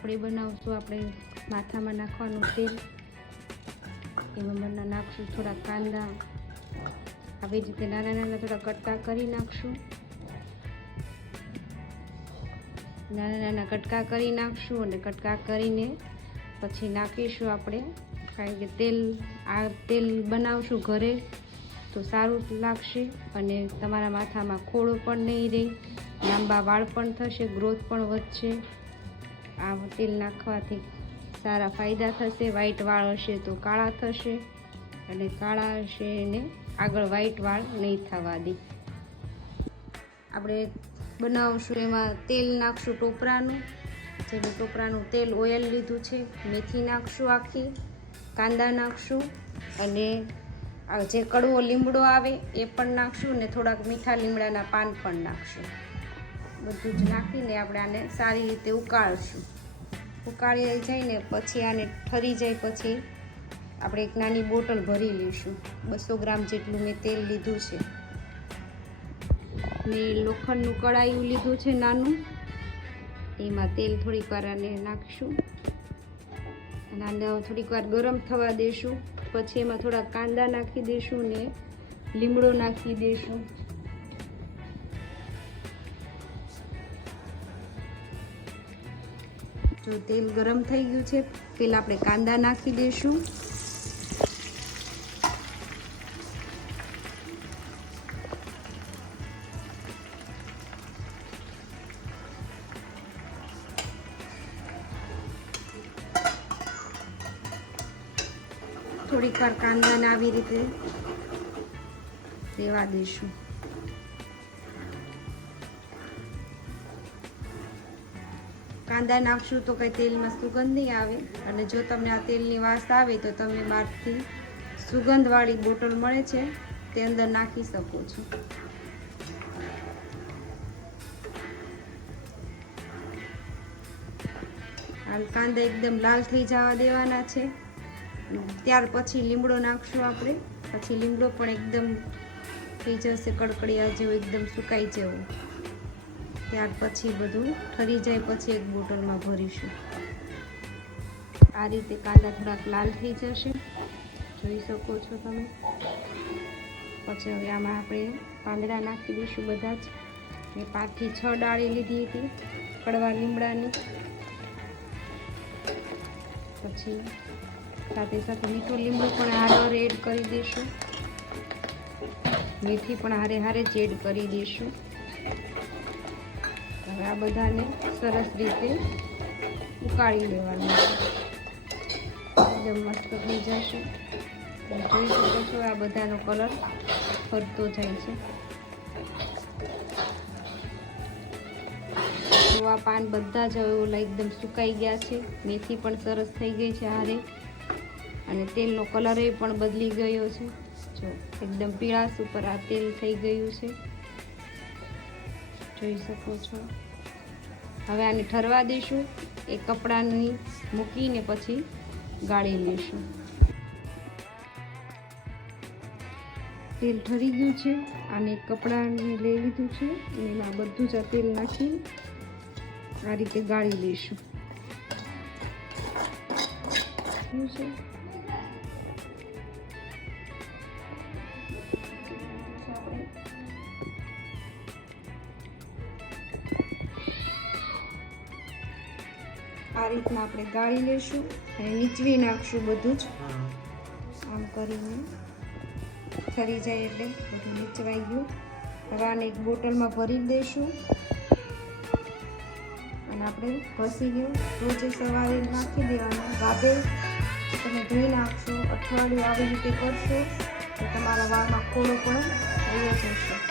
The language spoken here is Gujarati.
આપણે બનાવશું આપણે માથામાં નાખવાનું તેલ, એમાં નાખશું થોડા કાંદા, આવી રીતે નાના નાના થોડા કટકા કરી નાખશું, નાના નાના કટકા કરી નાખશું અને કટકા કરીને પછી નાખીશું આપણે, કારણ કે તેલ બનાવશું ઘરે તો સારું લાગશે અને તમારા માથામાં ખોડો પણ નહીં રહે, લાંબા વાળ પણ થશે, ગ્રોથ પણ વધશે. આ તેલ નાખવાથી સારા ફાયદા થશે. વ્હાઈટ વાળ હશે તો કાળા થશે અને કાળા હશે એને આગળ વ્હાઈટ વાળ નહીં થવા દે. આપણે બનાવશું એમાં તેલ નાખશું ટોપરાનું, જેનું ટોપરાનું તેલ ઓઇલ લીધું છે, મેથી નાખશું આખી, કાંદા નાખશું અને જે કડવો લીમડો આવે એ પણ નાખશું અને થોડાક મીઠા લીમડાના પાન પણ નાખશું. બધું જ નાખીને આપણે આને સારી રીતે ઉકાળશું. ઉકાળી જાય ને પછી આને ઠરી જાય પછી આપણે એક નાની બોટલ ભરી લઈશું. 200 ગ્રામ જેટલું મેં તેલ લીધું છે. મેં લોખંડનું કડાયું લીધું છે નાનું, એમાં તેલ થોડીક વાર આને નાખીશું અને આને થોડીક વાર ગરમ થવા દેશું. પછી એમાં થોડા કાંદા નાખી દઈશું ને લીમડો નાખી દઈશું. જો તેલ ગરમ થઈ ગયું છે, પહેલાં આપણે કાંદા નાખી દઈશું. થોડીક વાર કાંદાને આવી રીતે રહેવા દઈશું. કાંદા નાખશું તો કંઈ તેલમાં સુગંધ નહીં આવે, અને જો તમને આ તેલની વાસ આવે તો તમે બહારથી સુગંધવાળી બોટલ મળે છે તે અંદર નાખી શકો છો. હાલ કાંદા એકદમ લાલ થઈ જવા દેવાના છે. ત્યાર પછી લીમડો નાખશું આપણે. પછી લીમડો પણ એકદમ થઈ જશે કડકડિયા જેવો, એકદમ સુકાઈ જેવો. ત્યાર પછી બધું ઠરી જાય પછી એક બોટલમાં ભરીશું. આ રીતે કાંદા થોડાક લાલ થઈ જશે, જોઈ શકો છો તમે. પછી હવે આમાં આપણે પાંદડા નાખી દઈશું બધા જ. મેં 5 થી 6 ડાળી લીધી હતી કડવા લીમડાની. પછી સાથે સાથે મીઠો લીમડો પણ હારે એડ કરી દઈશું, મેથી પણ હારે જ એડ કરી દઈશું. હવે આ બધાને સરસ રીતે ઉકાળી લેવાનું છે, એકદમ મસ્ત થઈ જશે. જોઈ શકો છો આ બધાનો કલર ફરતો જાય છે. તો આ પાન બધા જ ઓલા એકદમ સુકાઈ ગયા છે. મેથી પણ સરસ થઈ ગઈ છે હારે, અને તેલનો કલર એ પણ બદલી ગયો છે. જો એકદમ પીળાશ ઉપર આ તેલ થઈ ગયું છે, જોઈ શકો છો. હવે આને ઠરવા દઈશું. એક કપડાની મૂકીને પછી ગાળી લઈશું. તેલ ઠરી ગયું છે. આને કપડાને લઈ લીધું છે અને એમાં બધું જ આ તેલ નાખી આ રીતે ગાળી લઈશું. છે આ રીતના આપણે ગાળી લઈશું અને નીચવી નાખશું બધું જ. આમ કરીને ઠરી જાય એટલે બધું નીચવાઈ ગયું. હવે આને એક બોટલમાં ભરી દઈશું અને આપણે ઘસી ગયું. રોજે સવારે નાખી દેવાનું. રાતે તમે ધોઈ નાખશો, અઠવાડિયું આવી રીતે કરશો તો તમારા વાળમાં ખોડો પણ વયો જશે.